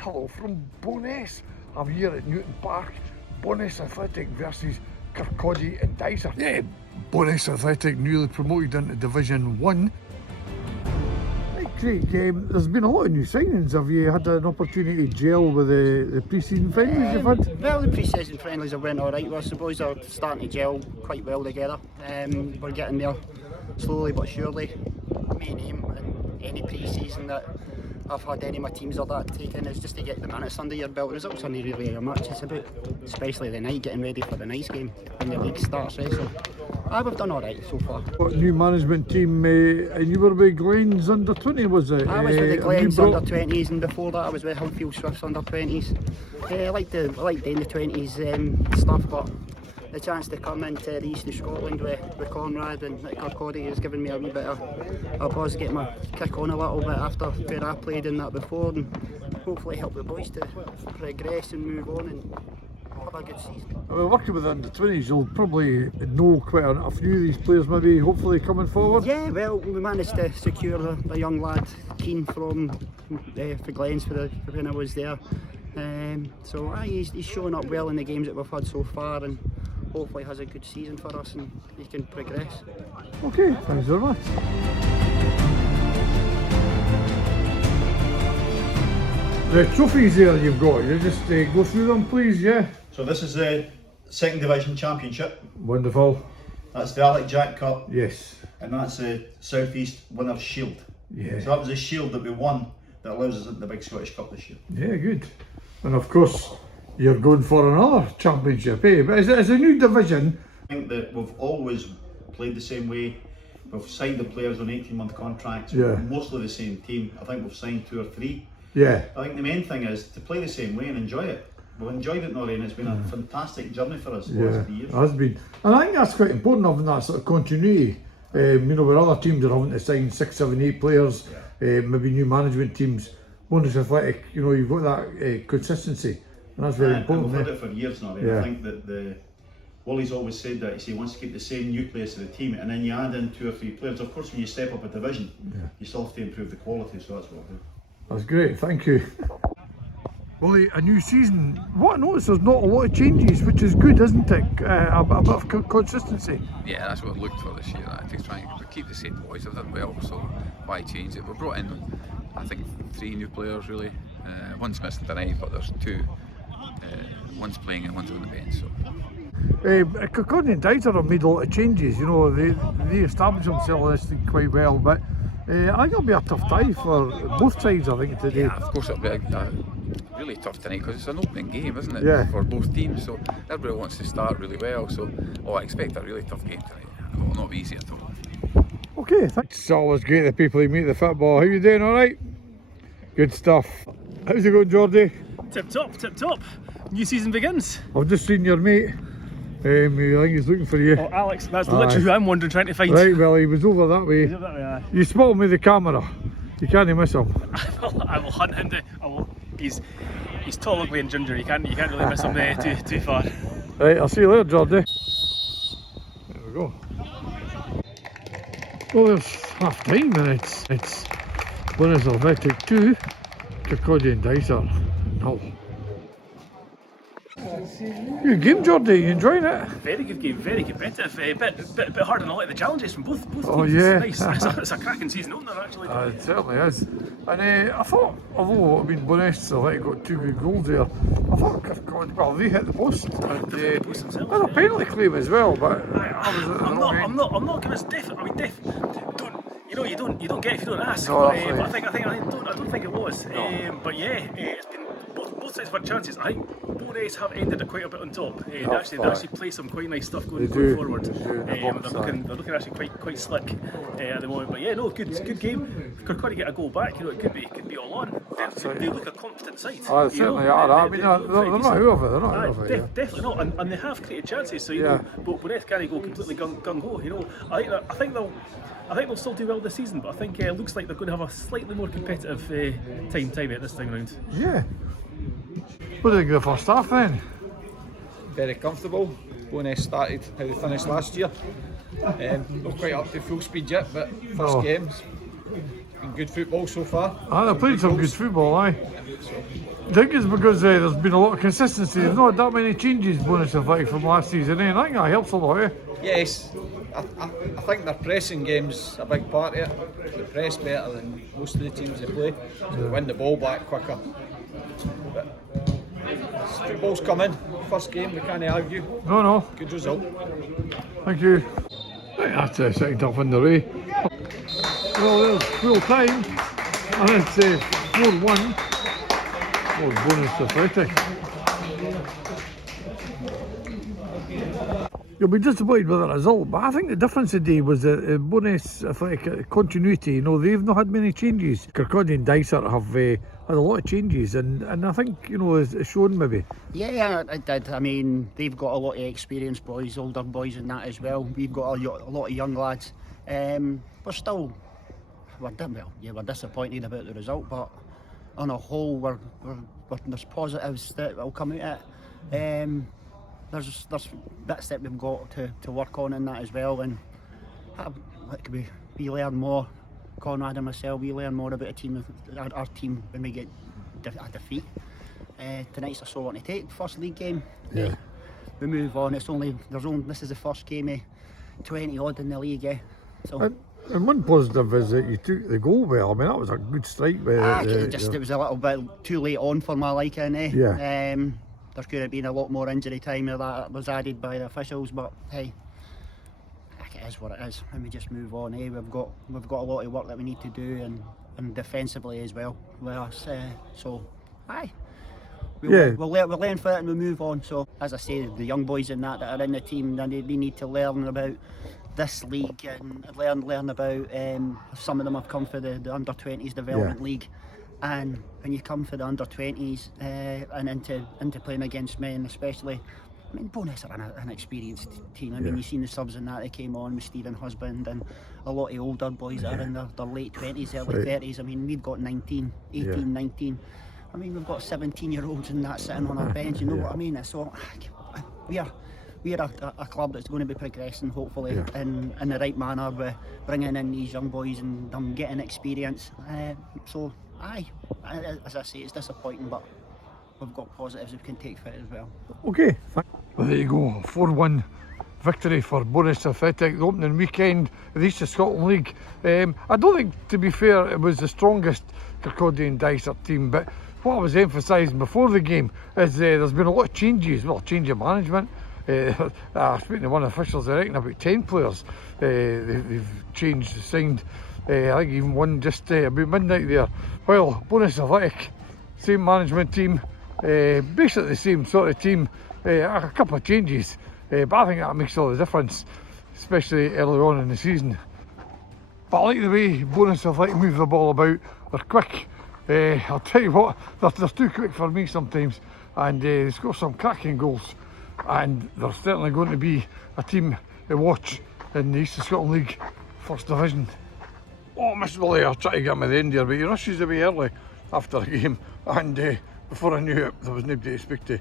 Hello from Bo'ness. I'm here at Newton Park. Bo'ness Athletic versus Kirkcaldy Dysart. Yeah, Bo'ness Athletic newly promoted into Division 1. Right, Craig, there's been a lot of new signings. Have you had an opportunity to gel with the pre-season friendlies you've had? Well, the pre-season friendlies have went alright. I suppose they're starting to gel quite well together. We're getting there slowly but surely. Main aim in any pre-season that I've had any of my teams or that taken is just to get the minutes under your belt. Results aren't really a match, it's about, especially the night, getting ready for the night's game when the league starts, right? So we've done alright so far. What new management team, and you were with Glenn's under 20, was it? I was with the Glenn's under 20s, and before that I was with Hillfield Swifts under 20s. I like doing the 20s stuff, but the chance to come into the east of Scotland with Conrad and Kirkcaldy has given me a wee bit of a buzz, get my kick on a little bit after where I played in that before, and hopefully help the boys to progress and move on and have a good season. Well, working with the under 20s, you'll probably know quite a few of these players maybe hopefully coming forward. Yeah, well, we managed to secure the young lad Keane from for Glens for when I was there. So he's showing up well in the games that we've had so far, and hopefully has a good season for us and he can progress. Okay, thanks very much. The trophies there you've got, you just go through them please, yeah? So this is the second division championship. Wonderful. That's the Alec Jack Cup. Yes. And that's the South East Winners' Shield. Yeah. So that was the shield that we won that allows us into the big Scottish Cup this year. Yeah, good. And of course, you're going for another championship, eh? But it's a new division. I think that we've always played the same way. We've signed the players on 18-month contracts. Yeah. Mostly the same team. I think we've signed 2 or 3. Yeah. I think the main thing is to play the same way and enjoy it. We've enjoyed it, Norrie, and it's been a fantastic journey for us the last 3 years. It has been. And I think that's quite important, having that sort of continuity. You know, where other teams are having to sign 6, 7, 8 players, maybe new management teams. Bo'ness Athletic, you know, you've got that consistency. And that's very important. And we've had it for years now. Yeah. I think that Wally's always said that he wants to keep the same nucleus of the team, and then you add in 2 or 3 players. Of course, when you step up a division, you still have to improve the quality, so that's what we'll do. That's great, thank you. Wally, a new season. What I notice, there's not a lot of changes, which is good, isn't it? A bit of consistency. Yeah, that's what we looked for this year. To try and keep the same boys. They've done well, so why change it? We brought in, I think, 3 new players really. One's missing tonight, but there's 2. One's playing and one's on the bench. So. Kirkcaldy Dysart have made a lot of changes. You know, they established themselves in this league quite well, but I think it'll be a tough tie for both sides. I think today. Yeah, of course it'll be a really tough tonight because it's an opening game, isn't it? Yeah. For both teams, so everybody wants to start really well. So, I expect a really tough game tonight. It will not be easy at all. Okay, thanks. It's always great the people you meet at the football. How you doing? All right. Good stuff. How's it going, Geordie? Tip top, tip top. New season begins. I've just seen your mate. I think he's looking for you. Oh, Alex, that's literally who I'm wondering, trying to find. Right, well, he was over that way. He's over that way, aye. You spot him with the camera. You can't miss him. I will hunt him down. He's tall, ugly, and ginger. You can't really miss him too far. Right, I'll see you later, Geordie. There we go. Well, there's half time, and it's Bo'ness Athletic 2, Kirkcaldy Dysart 0. Good game, Geordie. You enjoying it? Very good game, very competitive. A bit hard on a lot of the challenges from both teams. Oh, yeah. It's nice. It's a cracking season opener, actually. It certainly is. And I thought, although Bo'ness Athletic got 2 good goals there, I thought Kirkcaldy, well, they hit the post. And They hit the post themselves, had a penalty claim as well, but I'm not convinced. You don't get it if you don't ask. No, but I don't think it was. No. But yeah, it's been both sides have had chances. I think Bo'ness have ended it quite a bit on top. They actually play some quite nice stuff going forward. They're looking actually quite slick at the moment. But yeah, no, good game. Kirkcaldy get a goal back. You know, it could be all on. They look a competent side. Oh, they certainly are. I mean, they're not out of it. They're not out of it. Definitely not, and they have created chances. So you know, but Bo'ness can't go completely gung ho. You know, I think they'll still do well this season, but I think it looks like they're going to have a slightly more competitive time at this time around. Yeah. What did you think of the first half then? Very comfortable. Bo'ness started how they finished last year. Not quite up to full speed yet, but first game's been some good football so far. They've played some good goals. football, aye. I think it's because there's been a lot of consistency. There's not that many changes, Bonus Athletic, from last season, and I think that helps a lot, eh? Yes, I think their pressing game's a big part of it. They press better than most of the teams they play, so they win the ball back quicker. But football's coming. First game, we can't argue. No. Good result. Thank you. Right, that's the second half in the way. Well, there's full time, and it's 4-1 for Bonus Athletic. You'll be disappointed with the result, but I think the difference today was that Bonus Athletic continuity. You know, they've not had many changes. Kirkcaldy and Dysart have had a lot of changes, and I think, you know, it's shown maybe. Yeah, it did. I mean, they've got a lot of experienced boys, older boys and that as well. We've got a lot of young lads. We're still, we're disappointed about the result, but on a whole, there's positives that will come out of it. There's bits that we've got to work on in that as well, and we learn more. Conrad and myself, we learn more about our team when we get a defeat. Tonight's a sore one to take. First league game. Yeah. We move on. This is the first game of 20 odd in the league. So. And one positive is that you took the goal well. I mean, that was a good strike. It was a little bit too late on for my liking. Yeah. There could have been a lot more injury time that was added by the officials, but hey, it is what it is, and we just move on. We've got a lot of work that we need to do, and defensively as well with us. So, aye, we'll learn for it and we move on. So, as I say, the young boys and that are in the team, they need to learn about this league and learn about. Some of them have come for the under 20s development league. And when you come for the under-20s and into playing against men especially, I mean, Bonus are an experienced team. I mean, you've seen the subs and that came on with Stephen Husband and a lot of older boys that are in their late 20s, early 30s. I mean, we've got 19. I mean, we've got 17-year-olds and that sitting on our bench, you know what I mean? So we are a club that's going to be progressing, hopefully, in the right manner. We're bringing in these young boys and them getting experience. So, aye, as I say, it's disappointing, but we've got positives we can take for it as well. Okay, well, there you go, 4-1 victory for Bonus Athletic, the opening weekend of the East of Scotland League. I don't think, to be fair, it was the strongest Kirkcaldy and Dysart team, but what I was emphasising before the game is there's been a lot of changes, change of management. Speaking to one of the officials, I reckon about 10 players they've changed, signed. I think even one just about midnight there. Well, Bonus Athletic, same management team, basically the same sort of team, a couple of changes, but I think that makes all the difference, especially early on in the season. But I like the way Bonus Athletic move the ball about. They're quick. I'll tell you what, they're too quick for me sometimes, and they score some cracking goals, and they're certainly going to be a team to watch in the East of Scotland League First Division. Oh, Miss Willie, I'll try to get him at the end here, but he rushes away early after the game, and before I knew it, there was nobody to speak to.